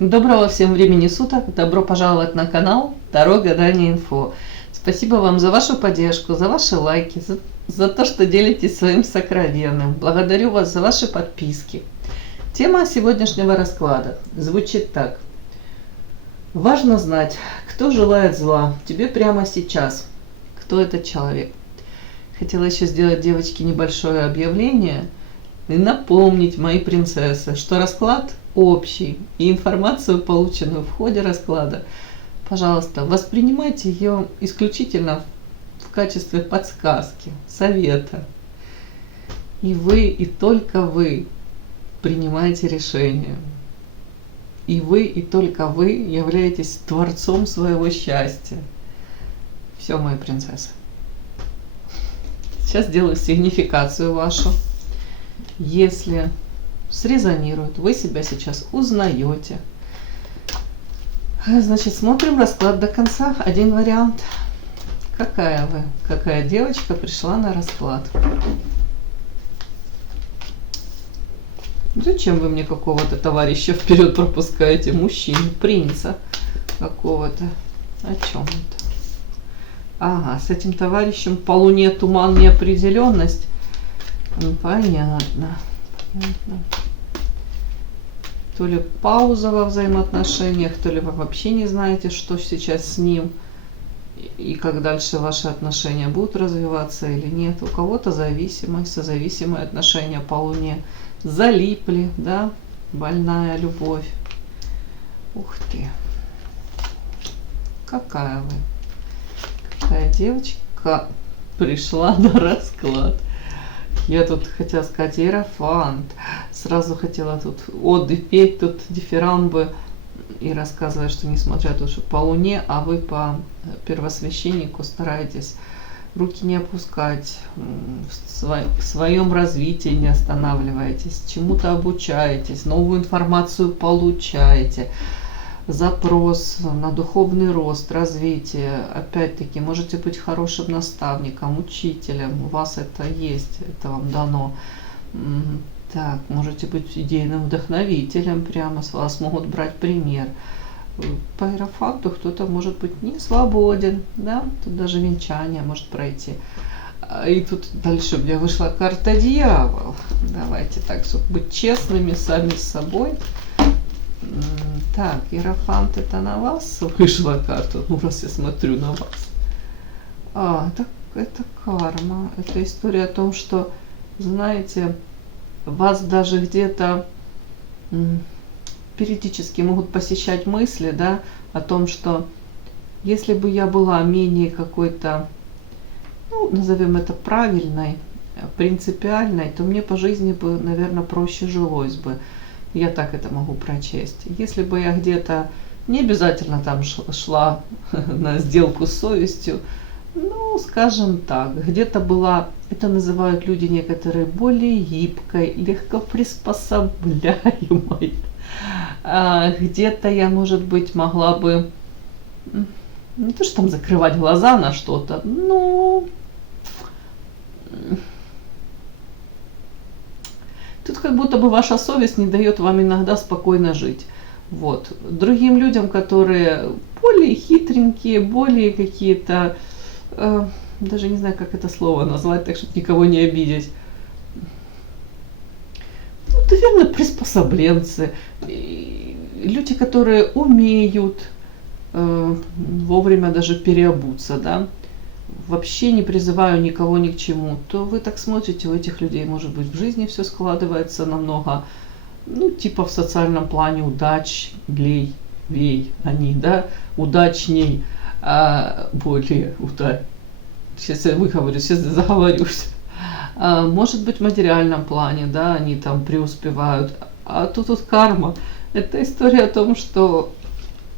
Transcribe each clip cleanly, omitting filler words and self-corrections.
Доброго всем времени суток, добро пожаловать на канал Таро Гадание Инфо. Спасибо вам за вашу поддержку, за ваши лайки, за то, что делитесь своим сокровенным. Благодарю вас за ваши подписки. Тема сегодняшнего расклада звучит так. Важно знать, кто желает зла тебе прямо сейчас. Кто этот человек? Хотела еще сделать девочке небольшое объявление и напомнить моей принцессе, что расклад общий, и информацию, полученную в ходе расклада, пожалуйста, воспринимайте ее исключительно в качестве подсказки, совета. И вы, и только вы принимаете решение. И вы, и только вы являетесь творцом своего счастья. Все, моя принцесса. Сейчас сделаю сигнификацию вашу. Если срезонирует, вы себя сейчас узнаете. Значит, смотрим расклад до конца. Один вариант. Какая вы? Какая девочка пришла на расклад? Зачем вы мне какого-то товарища вперед пропускаете? Мужчину, принца какого-то. О чем это? Ага, с этим товарищем по луне туман, неопределенность. Понятно. То ли пауза во взаимоотношениях, то ли вы вообще не знаете, что сейчас с ним и как дальше ваши отношения будут развиваться или нет. У кого-то зависимость, созависимые отношения по луне, залипли, да, больная любовь. Ух ты, какая вы, какая девочка пришла на расклад. Я тут хотела сказать иерофант, сразу хотела тут оды петь, тут дифирамбы и рассказывать, что несмотря на то, что по луне, а вы по первосвященнику стараетесь руки не опускать, в своем развитии не останавливаетесь, чему-то обучаетесь, новую информацию получаете, запрос на духовный рост, развитие. Опять-таки, можете быть хорошим наставником, учителем. У вас это есть, это вам дано. Так, можете быть идейным вдохновителем, прямо с вас могут брать пример. По иерофанту кто-то может быть не свободен, да, тут даже венчание может пройти. И тут дальше у меня вышла карта дьявол. Давайте так, чтобы быть честными сами с собой. Так, иерофант, это на вас вышла карта, ну раз я смотрю на вас. Это карма, это история о том, что, знаете, вас даже где-то периодически могут посещать мысли, да, о том, что если бы я была менее какой-то, ну, назовем это правильной, принципиальной, то мне по жизни бы, наверное, проще жилось бы. Я так это могу прочесть. Если бы я где-то не обязательно там шла на сделку с совестью, ну, скажем так, где-то была, это называют люди некоторые, более гибкой, легко приспособляемой. Где-то я, может быть, могла бы не то, что там закрывать глаза на что-то, но тут как будто бы ваша совесть не дает вам иногда спокойно жить. Вот. Другим людям, которые более хитренькие, более какие-то, даже не знаю, как это слово назвать, так чтобы никого не обидеть. Ну, наверное, приспособленцы. Люди, которые умеют вовремя даже переобуться, да. Вообще не призываю никого ни к чему, то вы так смотрите, у этих людей, может быть, в жизни все складывается намного, ну, типа в социальном плане удачней, они, да, удачней, более удачней. Сейчас я выговорю, сейчас заговорюсь. Может быть, в материальном плане, да, они там преуспевают. А тут карма. Это история о том, что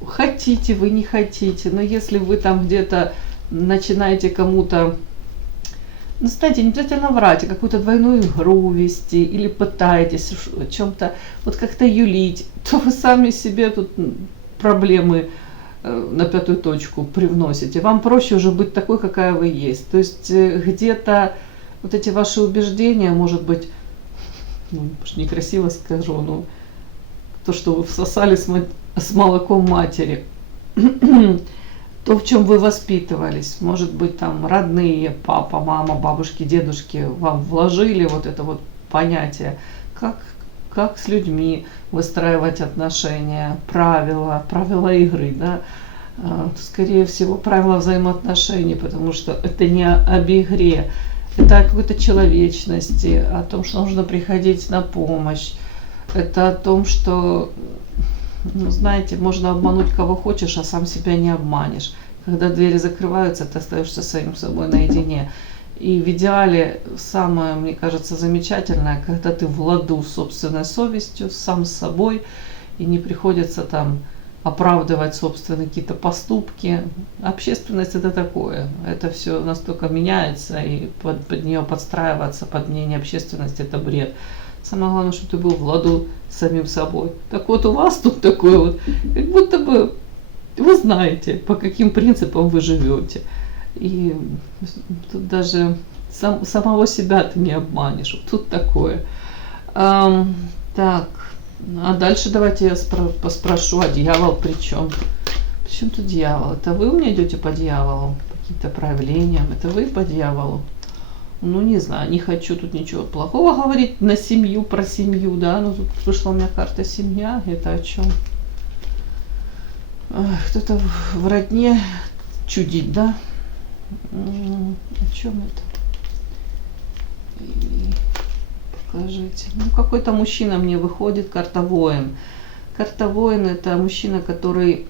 хотите вы, не хотите, но если вы там где-то начинаете кому-то, ну, знаете, не обязательно врать, а какую-то двойную игру вести, или пытаетесь о чем-то вот как-то юлить, то вы сами себе тут проблемы на пятую точку привносите. Вам проще уже быть такой, какая вы есть. То есть где-то вот эти ваши убеждения, может быть, ну, некрасиво скажу, но то, что вы всосали с молоком матери. То, в чем вы воспитывались, может быть, там родные, папа, мама, бабушки, дедушки вам вложили вот это вот понятие, как с людьми выстраивать отношения, правила игры, да, скорее всего, правила взаимоотношений, потому что это не об игре, это о какой-то человечности, о том, что нужно приходить на помощь, это о том, что, ну, знаете, можно обмануть кого хочешь, а сам себя не обманешь. Когда двери закрываются, ты остаешься самим собой наедине. И в идеале самое, мне кажется, замечательное, когда ты в ладу с собственной совестью, сам с собой, и не приходится там оправдывать собственные какие-то поступки. Общественность это такое. Это все настолько меняется, и под нее подстраиваться, под мнение общественности это бред. Самое главное, чтобы ты был в ладу с самим собой. Так вот, у вас тут такое вот, как будто бы вы знаете, по каким принципам вы живете. И тут даже самого себя ты не обманешь. Вот тут такое. Так, а дальше давайте я поспрошу, а дьявол при чем? При чем тут дьявол? Это вы у меня идете по дьяволу? По каким-то проявлениям? Это вы по дьяволу? Ну, не знаю, не хочу тут ничего плохого говорить на семью, про семью, да, но тут вышла у меня карта семья, это о чем? Кто-то в родне чудит, да? О чем это? Покажите. Ну, какой-то мужчина мне выходит, карта воин. Карта воин это мужчина, который...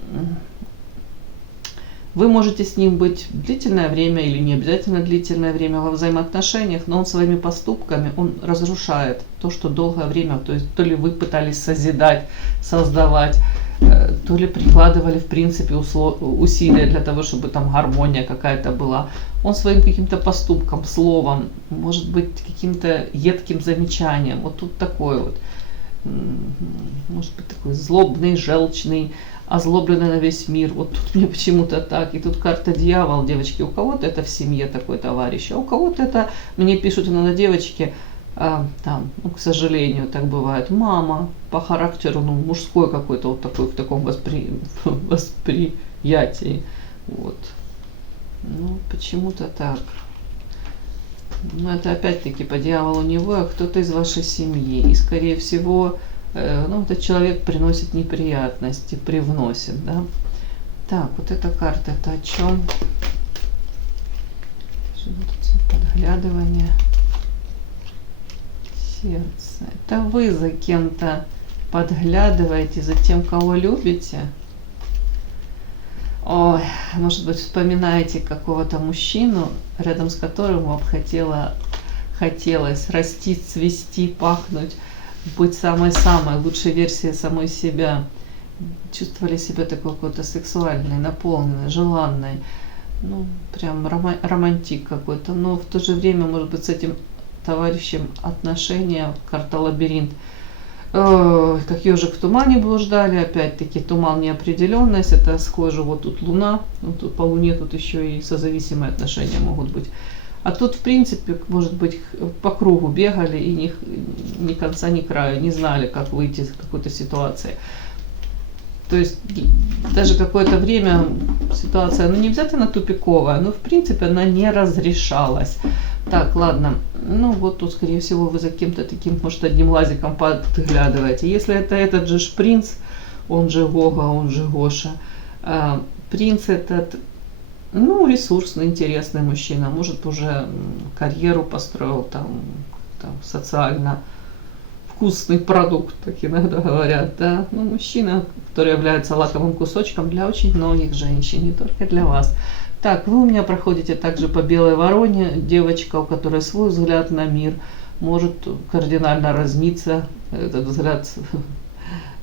Вы можете с ним быть длительное время или не обязательно длительное время во взаимоотношениях, но он своими поступками, он разрушает то, что долгое время, то есть то ли вы пытались созидать, создавать, то ли прикладывали в принципе усилия для того, чтобы там гармония какая-то была. Он своим каким-то поступком, словом, может быть каким-то едким замечанием, вот тут такой вот, может быть такой злобный, желчный, озлобленный на весь мир. Вот тут мне почему-то так. И тут карта дьявол, девочки. У кого-то это в семье такой товарищ, а у кого-то это, мне пишут иногда девочки, там, ну, к сожалению, так бывает, мама по характеру, ну, мужской какой-то вот такой, в таком восприятии. Вот. Ну, почему-то так. Но это опять-таки по дьяволу не вы, а кто-то из вашей семьи. И, скорее всего, ну, этот человек приносит неприятности, привносит, да. Так, вот эта карта, это о чем? Подглядывание. Сердце. Это вы за кем-то подглядываете, за тем, кого любите. Ой, может быть, вспоминаете какого-то мужчину, рядом с которым вам хотелось расти, цвести, пахнуть, быть самой-самой лучшей версией самой себя. Чувствовали себя такой какой-то сексуальной, наполненной, желанной. Ну, прям романтик какой-то. Но в то же время, может быть, с этим товарищем отношения, карта лабиринт. Как ежик в тумане блуждали, опять-таки туман неопределенность, это схоже, вот тут луна, ну, тут по луне тут еще и созависимые отношения могут быть. А тут, в принципе, может быть, по кругу бегали и ни конца, ни края, не знали, как выйти из какой-то ситуации. То есть даже какое-то время ситуация, ну, не обязательно тупиковая, но в принципе она не разрешалась. Так, ладно, ну вот тут, скорее всего, вы за кем-то таким, может, одним лазиком подглядываете. Если это этот же принц, он же Гога, он же Гоша, принц этот, ну, ресурсный, интересный мужчина, может, уже карьеру построил, там социально вкусный продукт, так иногда говорят, да. Ну, мужчина, который является лакомым кусочком для очень многих женщин, не только для вас. Так, вы у меня проходите также по белой вороне, девочка, у которой свой взгляд на мир, может кардинально разниться этот взгляд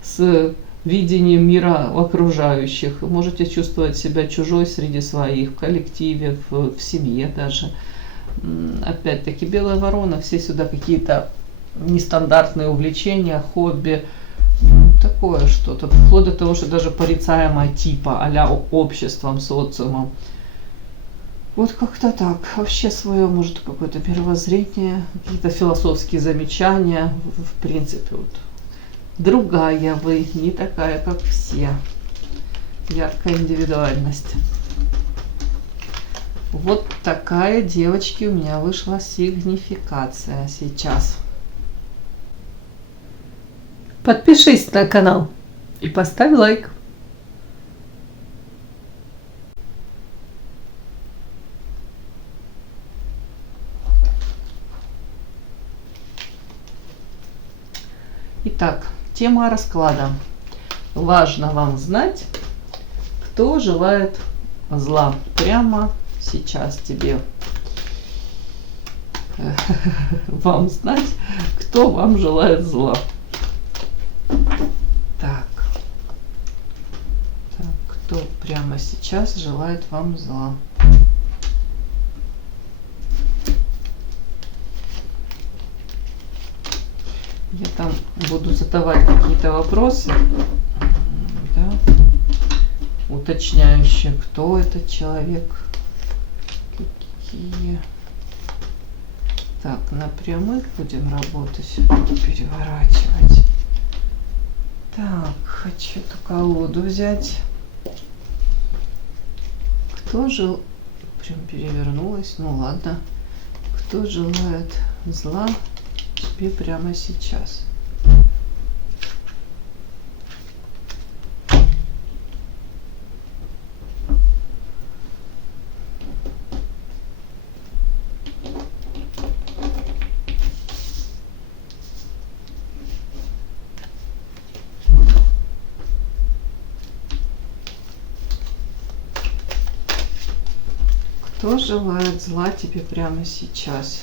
с видением мира окружающих. Можете чувствовать себя чужой среди своих, в коллективе, в семье даже. Опять-таки, белая ворона, все сюда какие-то нестандартные увлечения, хобби, такое что-то, вплоть до того, что даже порицаемое типа а-ля обществом, социумом. Вот как-то так. Вообще свое, может, какое-то мировоззрение, какие-то философские замечания, в принципе, вот другая вы, не такая, как все. Яркая индивидуальность. Вот такая, девочки, у меня вышла сигнификация сейчас. Подпишись на канал и поставь лайк. Итак, тема расклада. Важно вам знать, кто желает зла прямо сейчас тебе. Вам знать, кто вам желает зла. Так, кто прямо сейчас желает вам зла? Я там буду задавать какие-то вопросы, да, уточняющие, кто этот человек, какие. Так, на прямых будем работать, переворачивать. Так, хочу эту колоду взять. Кто жил... Прям перевернулась, ну ладно. Кто желает зла тебе прямо сейчас? Кто желает зла тебе прямо сейчас?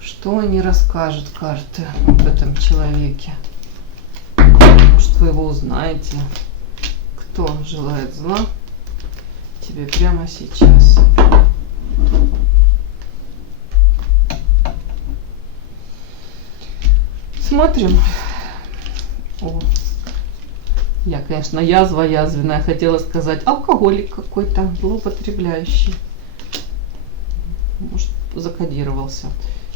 Что они расскажут, карты, об этом человеке? Может, вы его узнаете? Кто желает зла тебе прямо сейчас? Смотрим. О, я, конечно, язва язвенная. Хотела сказать, алкоголик какой-то, злоупотребляющий. Может, закодировался.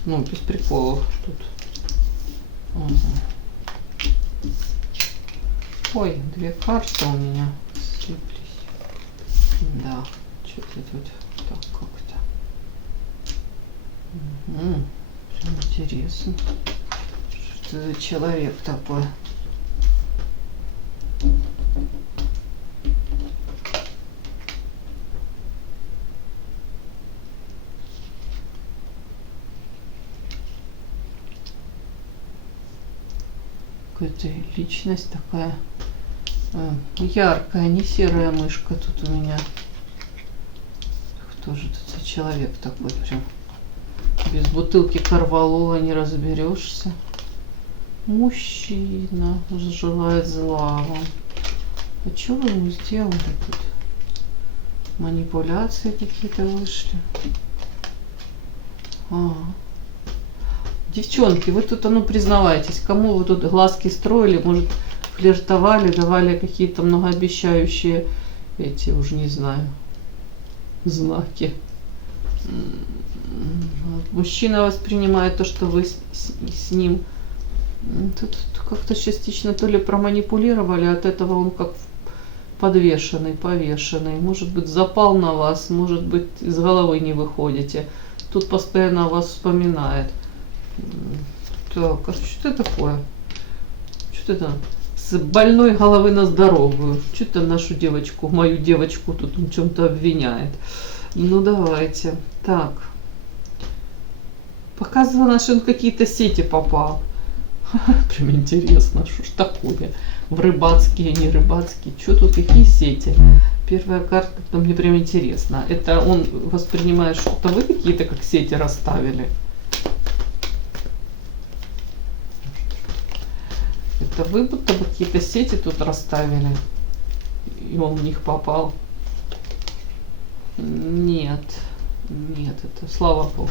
Ну, без приколов тут. Угу. Ой, две карты у меня слиплись. Да, что-то тут так как-то. Угу. Прям интересно. Что это за человек такой? Какая-то личность такая яркая, не серая мышка тут у меня. Кто же тут за человек такой прям? Без бутылки корвалола не разберешься. Мужчина желает зла вам. А что вы ему сделали тут? Манипуляции какие-то вышли. Девчонки, вы тут, признавайтесь, кому вы тут глазки строили, может, флиртовали, давали какие-то многообещающие эти, уже не знаю, знаки. Мужчина воспринимает то, что вы с ним тут как-то частично то ли проманипулировали, от этого он как подвешенный, повешенный. Может быть, запал на вас, может быть, из головы не выходите. Тут постоянно о вас вспоминает. Так, а что это такое? Что это? С больной головы на здоровую. Что-то нашу девочку, мою девочку тут он в чем-то обвиняет. Ну, давайте. Так. Показывала, что он в какие-то сети попал. Прям интересно, что ж такое. В рыбацкие, не рыбацкие. Что тут, какие сети? Первая карта, там мне прям интересно. Это он воспринимает, что-то вы какие-то как сети расставили? Это вы будто бы какие-то сети тут расставили, и он в них попал. Нет, нет, это слава богу.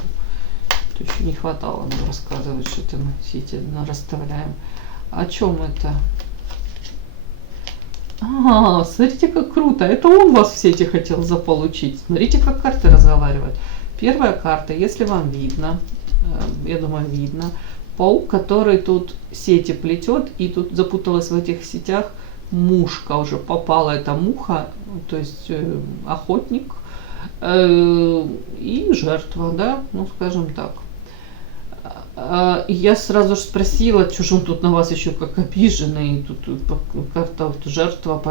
Тут еще не хватало нам рассказывать, что мы сети расставляем. О чем это? Смотрите, как круто. Это он вас в сети хотел заполучить. Смотрите, как карты разговаривают. Первая карта, если вам видно, я думаю, видно, паук, который тут сети плетет, и тут запуталась в этих сетях мушка, уже попала эта муха, то есть охотник и жертва, да, ну скажем так. И я сразу же спросила, что же он тут на вас еще как обиженный, тут как-то вот жертва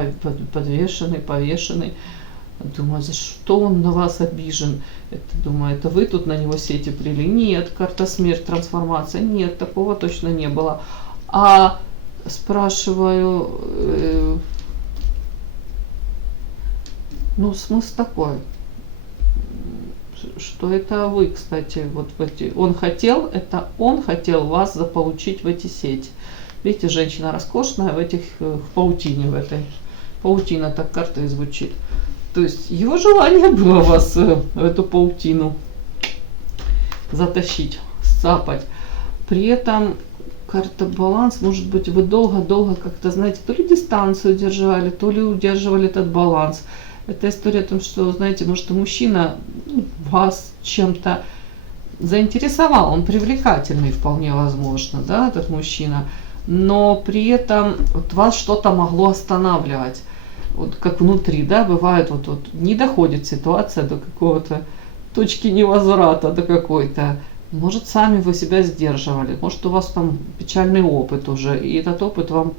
подвешенный, повешенный. Думаю, за что он на вас обижен? Думаю, это вы тут на него сети плели? Нет, карта смерть, трансформация. Нет, такого точно не было. А спрашиваю, ну смысл такой, что это вы, кстати, вот в эти, он хотел вас заполучить в эти сети. Видите, женщина роскошная в этих, в паутине, в этой. Паутина, так карта и звучит. То есть его желание было вас в эту паутину затащить, сцапать. При этом карта баланс, может быть, вы долго-долго как-то, знаете, то ли дистанцию держали, то ли удерживали этот баланс. Это история о том, что, знаете, может, мужчина вас чем-то заинтересовал, он привлекательный вполне возможно, да, этот мужчина, но при этом вот вас что-то могло останавливать. Вот как внутри, да, бывает, вот не доходит ситуация до какого-то точки невозврата, до какой-то. Может, сами вы себя сдерживали, может, у вас там печальный опыт уже, и этот опыт вам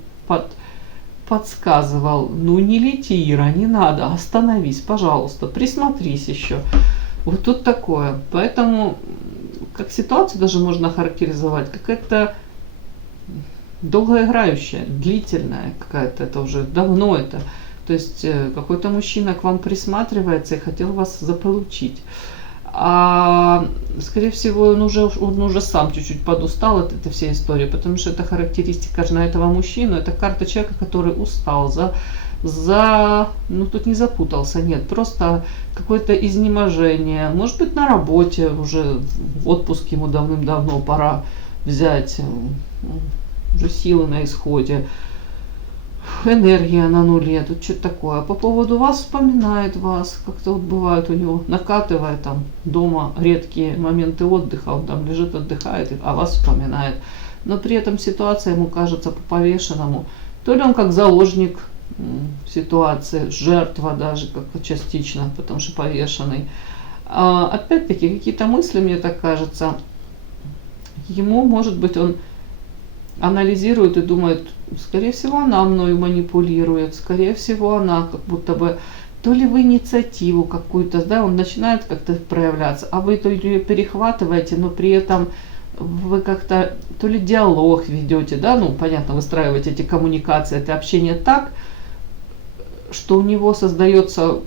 подсказывал, ну не лети, Ира, не надо, остановись, пожалуйста, присмотрись еще. Вот тут такое. Поэтому, как ситуацию даже можно характеризовать, как это долгоиграющая, длительная какая-то, это уже давно это. То есть какой-то мужчина к вам присматривается и хотел вас заполучить. А скорее всего, он уже сам чуть-чуть подустал от этой всей истории, потому что это характеристика же на этого мужчину, это карта человека, который устал, ну тут не запутался, нет, просто какое-то изнеможение, может быть на работе, уже отпуск ему давным-давно пора взять, уже силы на исходе. Энергия на нуле, тут что-то такое. По поводу вас вспоминает вас, как-то вот бывает у него, накатывает там дома редкие моменты отдыха, он там лежит, отдыхает, а вас вспоминает. Но при этом ситуация ему кажется по повешенному. То ли он как заложник ситуации, жертва даже как частично, потому что повешенный. Опять-таки какие-то мысли, мне так кажется, ему, может быть, он анализирует и думает, скорее всего, она мною манипулирует, скорее всего, она как будто бы то ли в инициативу какую-то, да, он начинает как-то проявляться, а вы то ее перехватываете, но при этом вы как-то то ли диалог ведете, да, ну, понятно, выстраиваете эти коммуникации, это общение так, что у него создается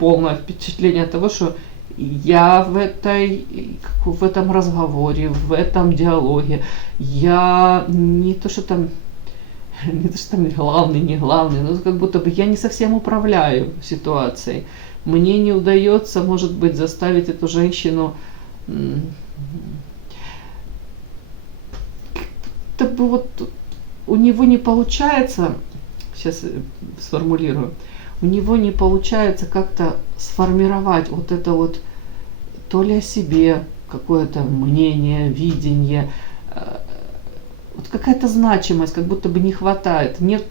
полное впечатление того, что я в этом разговоре, в этом диалоге, я не то, что там главный, не главный, но как будто бы я не совсем управляю ситуацией. Мне не удается, может быть, заставить эту женщину, вот у него не получается, сейчас сформулирую, у него не получается как-то сформировать вот это вот то ли о себе какое-то мнение, видение, вот какая-то значимость, как будто бы не хватает, нет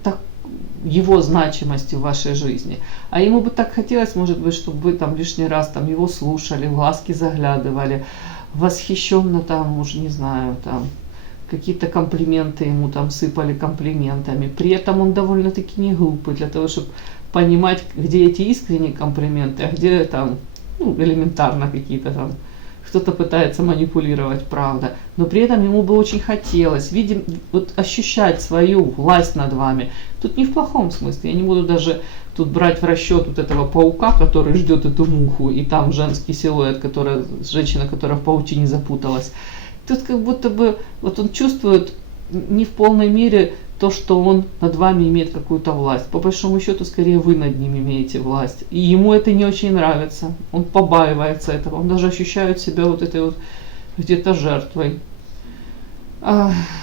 его значимости в вашей жизни. А ему бы так хотелось, может быть, чтобы вы там лишний раз там его слушали, в глазки заглядывали, восхищенно там, уж не знаю, там какие-то комплименты ему там сыпали комплиментами. При этом он довольно-таки не глупый для того, чтобы понимать, где эти искренние комплименты, а где там, ну, элементарно какие-то там, кто-то пытается манипулировать, правда. Но при этом ему бы очень хотелось, вот ощущать свою власть над вами. Тут не в плохом смысле. Я не буду даже тут брать в расчет вот этого паука, который ждет эту муху, и там женский силуэт, женщина, которая в паутине запуталась. Тут как будто бы вот он чувствует не в полной мере то, что он над вами имеет какую-то власть. По большому счету, скорее вы над ним имеете власть. И ему это не очень нравится. Он побаивается этого. Он даже ощущает себя вот этой вот где-то жертвой.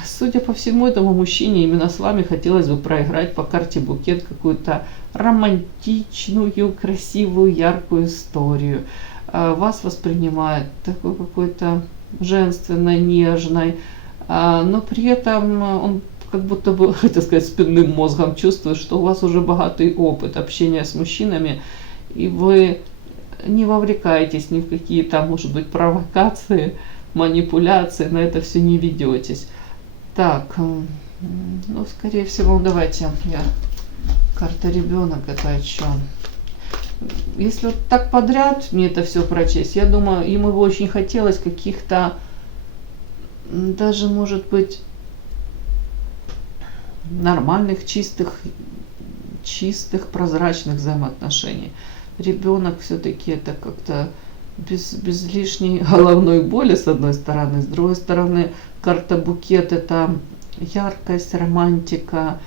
Судя по всему, этому мужчине именно с вами хотелось бы проиграть по карте букет какую-то романтичную, красивую, яркую историю. Вас воспринимает такой какой-то женственной, нежной, но при этом он как будто бы, хотел сказать, спинным мозгом чувствует, что у вас уже богатый опыт общения с мужчинами, и вы не вовлекаетесь ни в какие там, может быть, провокации, манипуляции, на это все не ведетесь. Так, ну, скорее всего, давайте карта ребенок, это о чем? Если вот так подряд мне это все прочесть, я думаю, ему бы очень хотелось каких-то, даже, может быть, нормальных, чистых, прозрачных взаимоотношений. Ребенок все-таки это как-то без лишней головной боли, с одной стороны, с другой стороны, карта букет это яркость, романтика,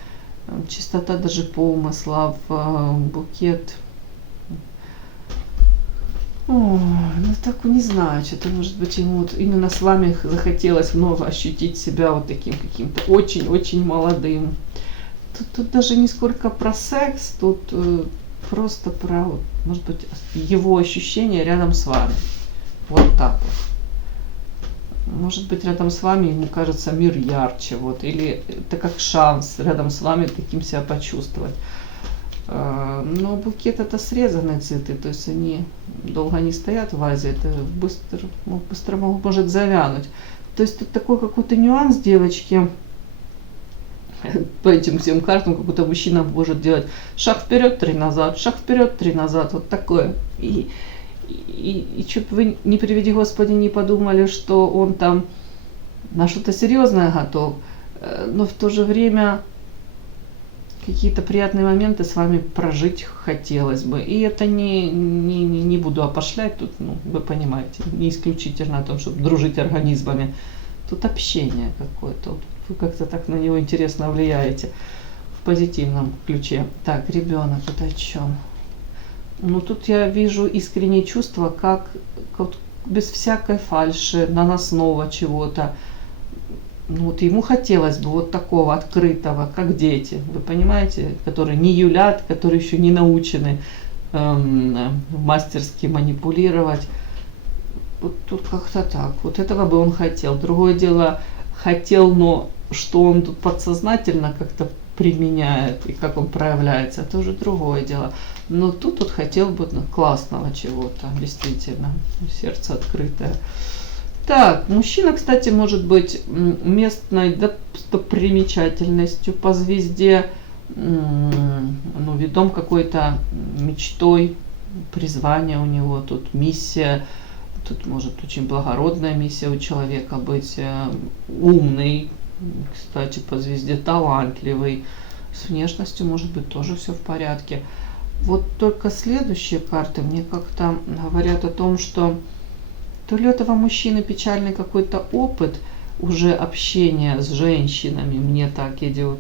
чистота даже помысла в букет. Ну так не знаю, что-то может быть ему вот именно с вами захотелось вновь ощутить себя вот таким каким-то очень-очень молодым. Тут даже не сколько про секс, тут просто про, вот, может быть, его ощущения рядом с вами. Вот так вот. Может быть, рядом с вами ему кажется мир ярче, вот, или это как шанс рядом с вами таким себя почувствовать. Но букет это срезанные цветы, то есть они долго не стоят в вазе, это быстро может завянуть. То есть тут такой какой-то нюанс, девочки, по этим всем картам какой-то мужчина может делать шаг вперед, 3 назад, шаг вперед, 3 назад, вот такое. И чтоб вы, не приведи Господи, не подумали, что он там на что-то серьезное готов, но в то же время какие-то приятные моменты с вами прожить хотелось бы. И это не буду опошлять, тут, ну, вы понимаете, не исключительно о том, чтобы дружить организмами. Тут общение какое-то. Вот вы как-то так на него интересно влияете в позитивном ключе. Так, ребенок, это о чем? Ну, тут я вижу искренние чувства, как без всякой фальши, наносного чего-то. Ну, вот ему хотелось бы вот такого открытого, как дети, вы понимаете, которые не юлят, которые еще не научены мастерски манипулировать. Вот тут как-то так. Вот этого бы он хотел. Другое дело, хотел, но что он тут подсознательно как-то применяет и как он проявляется, это уже другое дело. Но тут вот хотел бы классного чего-то, действительно, сердце открытое. Так, мужчина, кстати, может быть местной достопримечательностью по звезде, ну, ведом какой-то мечтой, призвание у него, тут миссия, тут может очень благородная миссия у человека быть, умный, кстати, по звезде талантливый, с внешностью может быть тоже все в порядке. Вот только следующие карты мне как-то говорят о том, что то ли у этого мужчины печальный какой-то опыт уже общения с женщинами, мне так идет.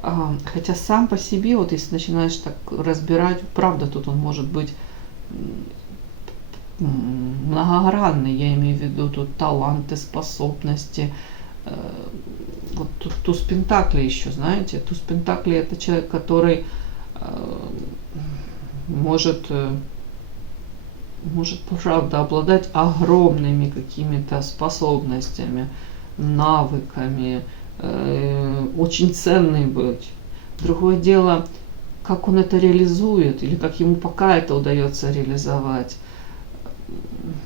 Хотя сам по себе, вот если начинаешь так разбирать, правда, тут он может быть многогранный, я имею в виду тут таланты, способности. Вот тут туз пентаклей еще, знаете, туз пентаклей это человек, который может, правда, обладать огромными какими-то способностями, навыками, очень ценный быть. Другое дело, как он это реализует, или как ему пока это удается реализовать.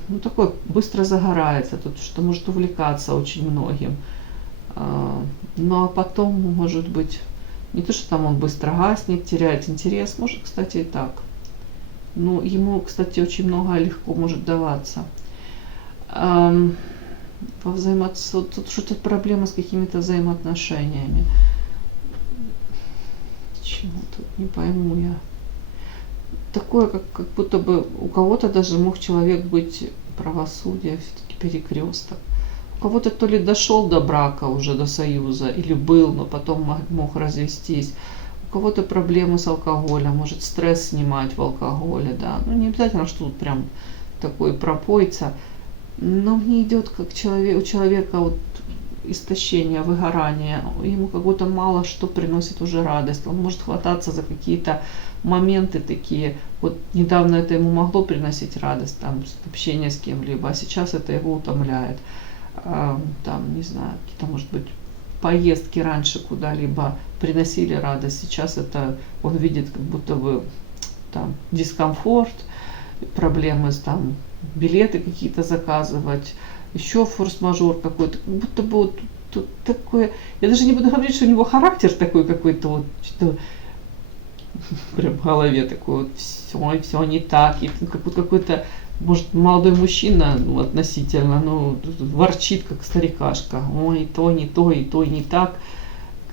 Ну, такой быстро загорается, тут что может увлекаться очень многим. Ну, а потом, может быть, не то, что там он быстро гаснет, теряет интерес, может, кстати, и так. Ну, ему, кстати, очень много легко может даваться. Тут что-то проблема с какими-то взаимоотношениями. Чего тут, не пойму я. Такое, как будто бы у кого-то даже мог человек быть правосудие, все-таки перекресток. У кого-то то ли дошел до брака уже, до союза, или был, но потом мог развестись. У кого-то проблемы с алкоголем, может стресс снимать в алкоголе, да. Ну, не обязательно, что тут прям такой пропойца. Но мне идет как у человека вот истощение, выгорание, ему как будто мало что приносит уже радость. Он может хвататься за какие-то моменты такие. Вот недавно это ему могло приносить радость, там, общение с кем-либо, а сейчас это его утомляет. Там, не знаю, какие-то, может быть, поездки раньше куда-либо приносили радость, сейчас это он видит как будто бы там дискомфорт, проблемы с там билеты какие-то заказывать, еще форс-мажор какой-то, как будто бы вот тут такое, я даже не буду говорить, что у него характер такой какой-то вот, что прям в голове такой вот все не так, и как вот какой-то, может, молодой мужчина, ну, относительно, ну, ворчит как старикашка, ой, и то не то, и то не так,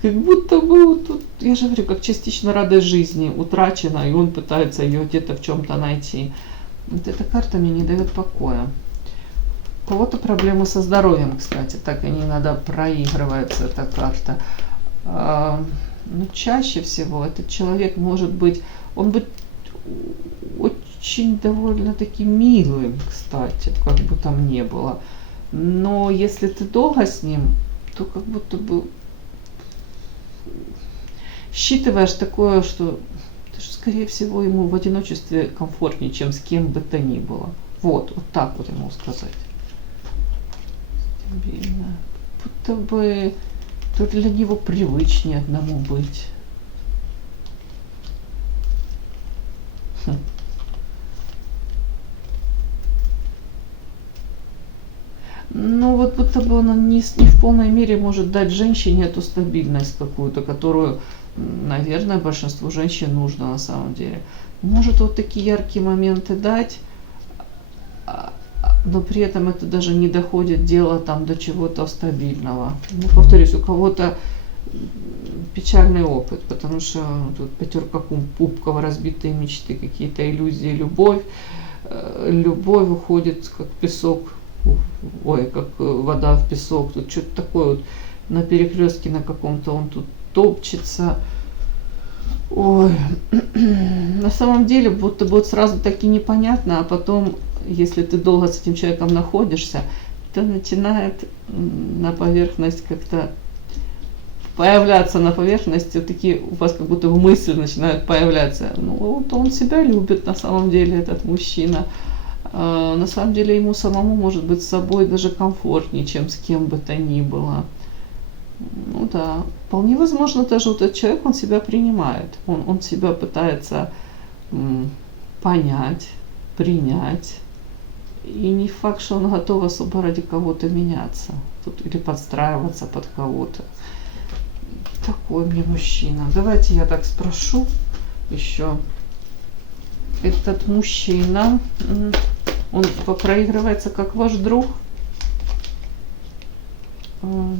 как будто бы вот тут, я же говорю, как частично радость жизни утрачена, и он пытается ее где-то в чем-то найти. Вот эта карта мне не дает покоя. У кого-то проблемы со здоровьем, кстати, так и не надо проигрывается эта карта. Но чаще всего этот человек может быть, он быть очень довольно-таки милым, кстати, как бы там ни было. Но если ты долго с ним, то как будто бы считываешь такое, что скорее всего ему в одиночестве комфортнее, чем с кем бы то ни было. Вот так вот ему сказать. Стабильно. Будто бы то для него привычнее одному быть. Ну вот будто бы он не в полной мере может дать женщине эту стабильность какую-то, которую, наверное, большинству женщин нужно на самом деле. Может вот такие яркие моменты дать, но при этом это даже не доходит дело там до чего-то стабильного. Ну, повторюсь, у кого-то печальный опыт, потому что тут пятерка кубков, разбитые мечты, какие-то иллюзии, любовь. Любовь уходит как песок, ой, как вода в песок. Тут что-то такое вот на перекрестке на каком-то он тут топчется. Ой, на самом деле будто бы вот сразу так и непонятно, а потом, если ты долго с этим человеком находишься, то начинает на поверхность как-то появляться на поверхности, вот такие у вас как будто бы мысли начинают появляться. Ну вот он себя любит на самом деле, этот мужчина. На самом деле ему самому может быть с собой даже комфортнее, чем с кем бы то ни было. Ну да, вполне возможно, даже вот этот человек, он себя принимает, он себя пытается понять, принять. И не факт, что он готов особо ради кого-то меняться тут, или подстраиваться под кого-то. Такой мне мужчина. Давайте я так спрошу еще. Этот мужчина, он проигрывается как ваш друг? Ну,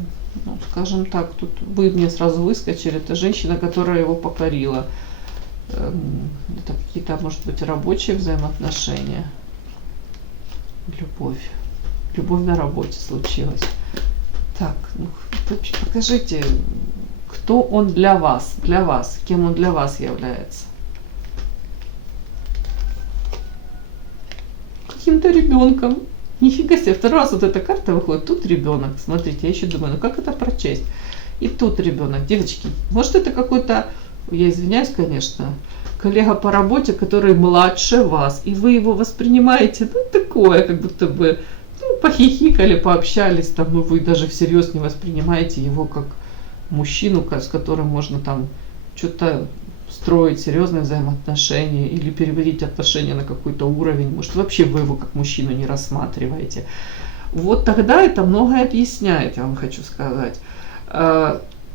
скажем так, тут вы мне сразу выскочили. Это женщина, которая его покорила. Это какие-то, может быть, рабочие взаимоотношения. Любовь. Любовь на работе случилась. Так, ну, покажите, кто он для вас, кем он для вас является. Каким-то ребенком. Нифига себе, второй раз вот эта карта выходит, тут ребенок. Смотрите, я еще думаю, ну как это прочесть? И тут ребенок. Девочки, может это какой-то, я извиняюсь, конечно, коллега по работе, который младше вас, и вы его воспринимаете, ну такое, как будто бы, ну, похихикали, пообщались, там, ну вы даже всерьез не воспринимаете его как мужчину, с которым можно там что-то строить серьезные взаимоотношения или переводить отношения на какой-то уровень. Может, вообще вы его как мужчину не рассматриваете. Вот тогда это многое объясняет, я вам хочу сказать.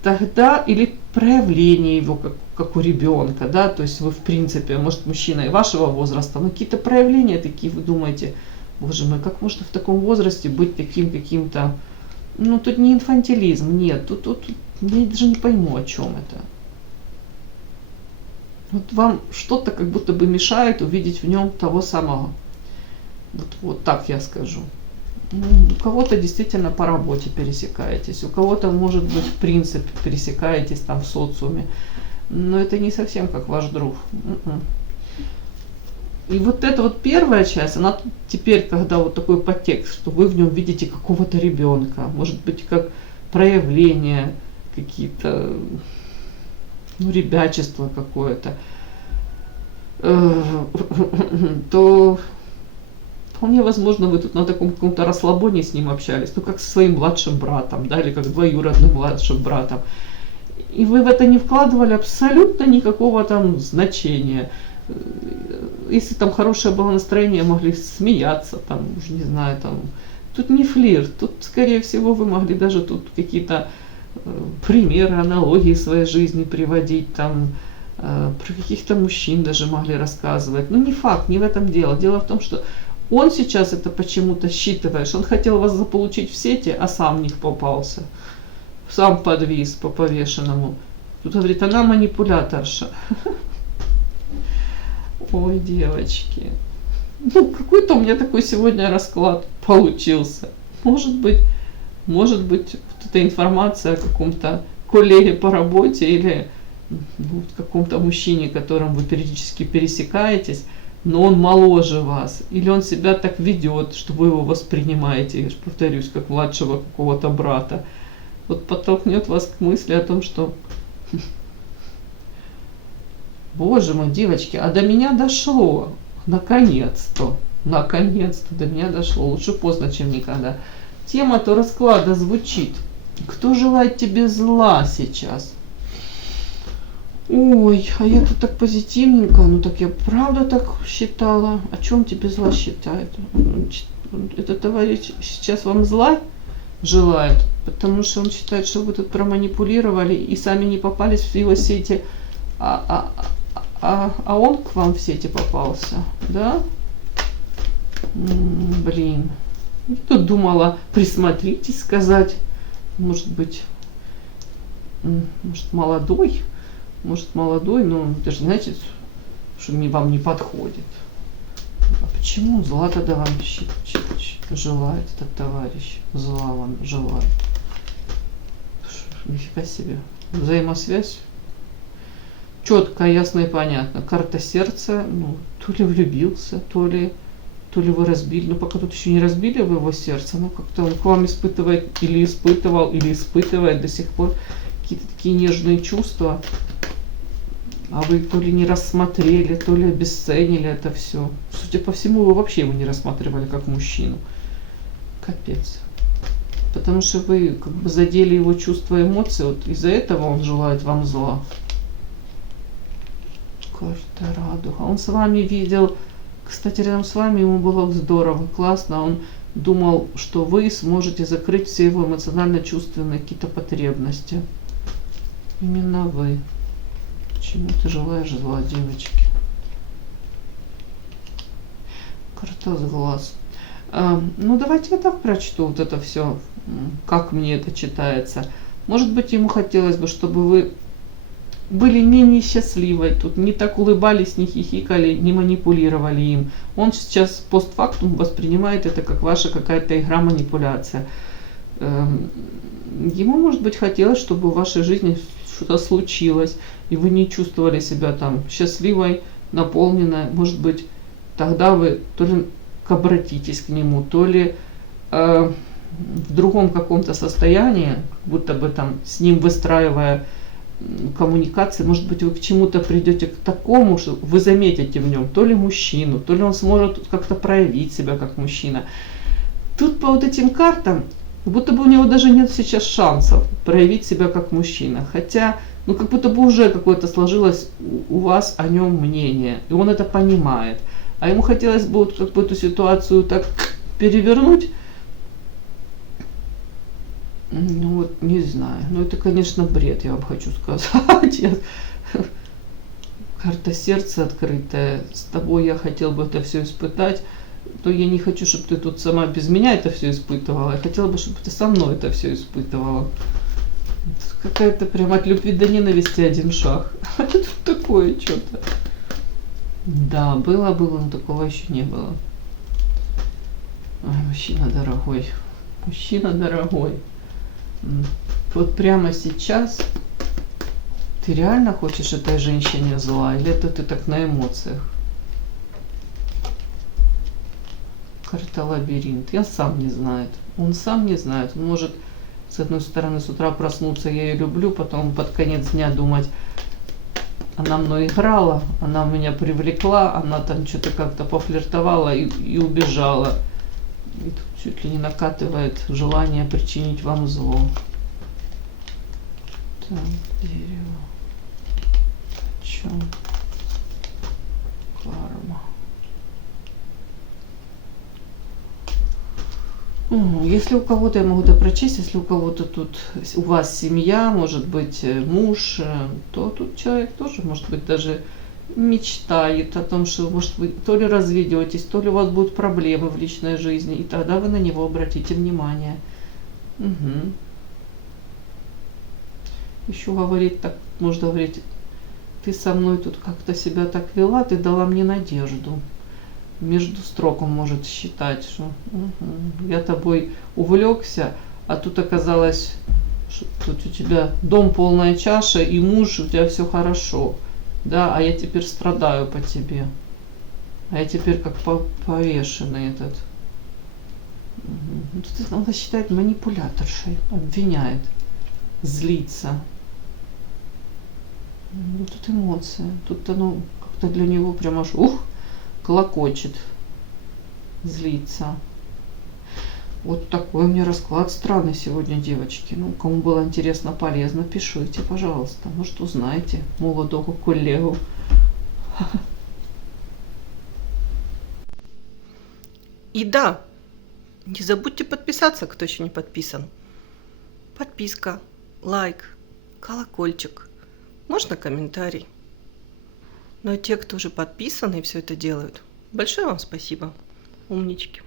Тогда или проявление его как у ребенка, да, то есть вы в принципе, может, мужчина и вашего возраста, но какие-то проявления такие, вы думаете, боже мой, как можно в таком возрасте быть таким каким-то, ну тут не инфантилизм, нет, тут я даже не пойму, о чем это. Вот вам что-то как будто бы мешает увидеть в нем того самого. Вот так я скажу. Ну, у кого-то действительно по работе пересекаетесь, у кого-то, может быть, в принципе пересекаетесь там в социуме. Но это не совсем как ваш друг. И вот эта вот первая часть, она теперь, когда вот такой подтекст, что вы в нем видите какого-то ребенка, может быть, как проявления какие-то, ну, ребячество какое-то, то вполне возможно, вы тут на таком каком-то расслабоне с ним общались, ну, как со своим младшим братом, да, или как двоюродным младшим братом. И вы в это не вкладывали абсолютно никакого там значения. Если там хорошее было настроение, могли смеяться, там, уже не знаю, там. Тут не флирт, тут, скорее всего, вы могли даже тут какие-то примеры, аналогии своей жизни приводить, там, про каких-то мужчин даже могли рассказывать. Ну, не факт, не в этом дело. Дело в том, что он сейчас это почему-то считывает, что он хотел вас заполучить в сети, а сам в них попался. Сам подвис по повешенному. Тут говорит, она манипуляторша. Ой, девочки. Ну, какой-то у меня такой сегодня расклад получился. Может быть, вот эта информация о каком-то коллеге по работе или каком-то мужчине, которым вы периодически пересекаетесь, но он моложе вас, или он себя так ведет, что вы его воспринимаете, я же повторюсь, как младшего какого-то брата, вот подтолкнет вас к мысли о том, что боже мой, девочки, а до меня дошло, наконец-то до меня дошло, лучше поздно, чем никогда. Тема-то расклада звучит: кто желает тебе зла сейчас? Ой, а я тут так позитивненько, ну так я правда так считала. О чем тебе зла считает? Этот товарищ сейчас вам зла желает, потому что он считает, что вы тут проманипулировали и сами не попались в его сети, а он к вам в сети попался, да? Блин, я тут думала, присмотритесь, сказать, может быть, молодой, но даже знаете, что вам не подходит. А почему зла тогда вам желает этот товарищ? Зла вам желает. Нифига себе. Взаимосвязь четко, ясно и понятно. Карта сердца, ну, то ли влюбился, то ли вы разбили, но пока тут еще не разбили вы его сердце, но как-то он к вам испытывает, или испытывал, или испытывает до сих пор какие-то такие нежные чувства, а вы то ли не рассмотрели, то ли обесценили это все. Судя по всему, вы вообще его не рассматривали как мужчину. Капец. Потому что вы как бы задели его чувства и эмоции, вот из-за этого он желает вам зла. Карта радуга. Он с вами видел, кстати, рядом с вами ему было здорово, классно. Он думал, что вы сможете закрыть все его эмоционально-чувственные какие-то потребности. Именно вы. Чему ты желаешь зла, девочки? Карта с глаз. Ну, давайте я так прочту вот это все, как мне это читается. Может быть, ему хотелось бы, чтобы вы были менее счастливой, тут не так улыбались, не хихикали, не манипулировали им. Он сейчас постфактум воспринимает это как ваша какая-то игра, манипуляция. Ему, может быть, хотелось, чтобы в вашей жизни что-то случилось, и вы не чувствовали себя там счастливой, наполненной. Может быть, тогда вы то ли обратитесь к нему, то ли в другом каком-то состоянии, как будто бы там с ним выстраивая коммуникации, может быть, вы к чему-то придете к такому, что вы заметите в нем то ли мужчину, то ли он сможет как-то проявить себя как мужчина. Тут по вот этим картам, будто бы у него даже нет сейчас шансов проявить себя как мужчина. Хотя, ну как будто бы уже какое-то сложилось у вас о нем мнение, и он это понимает. А ему хотелось бы вот как бы эту ситуацию так перевернуть. Ну вот, не знаю. Ну это, конечно, бред, я вам хочу сказать. Карта сердца открытая. С тобой я хотел бы это все испытать. То я не хочу, чтобы ты тут сама без меня это все испытывала. Я хотела бы, чтобы ты со мной это все испытывала. Какая-то прям от любви до ненависти один шаг. Это тут такое что-то. Да, было, но такого еще не было. Ой, мужчина дорогой. Мужчина дорогой. Вот прямо сейчас ты реально хочешь этой женщине зла? Или это ты так на эмоциях? Карта лабиринт. Он сам не знает. Он может с одной стороны, с утра проснуться я ее люблю, потом под конец дня думать, она мной играла, она меня привлекла, она там что-то как-то пофлиртовала и убежала. И тут чуть ли не накатывает желание причинить вам зло. Так, дерево. О чем? Карма. Если у кого-то, я могу это прочесть, если у кого-то тут, у вас семья, может быть муж, то тут человек тоже, может быть, даже мечтает о том, что, может, вы то ли разведетесь, то ли у вас будут проблемы в личной жизни, и тогда вы на него обратите внимание. Угу. Еще говорить так, можно говорить, ты со мной тут как-то себя так вела, ты дала мне надежду. Между строк он может считать, что я тобой увлекся, а тут оказалось, что тут у тебя дом полная чаша, и муж, у тебя все хорошо, да, а я теперь страдаю по тебе, а я теперь как повешенный этот. Тут надо считать манипуляторшей, обвиняет, злится. Тут эмоции, тут оно как-то для него прям аж клокочет, злится. Вот такой у меня расклад странный сегодня, девочки. Ну, кому было интересно, полезно, пишите, пожалуйста. Может, узнаете молодого коллегу. И да, не забудьте подписаться, кто еще не подписан. Подписка, лайк, колокольчик, можно комментарий. Но те, кто уже подписаны и все это делают, большое вам спасибо, умнички.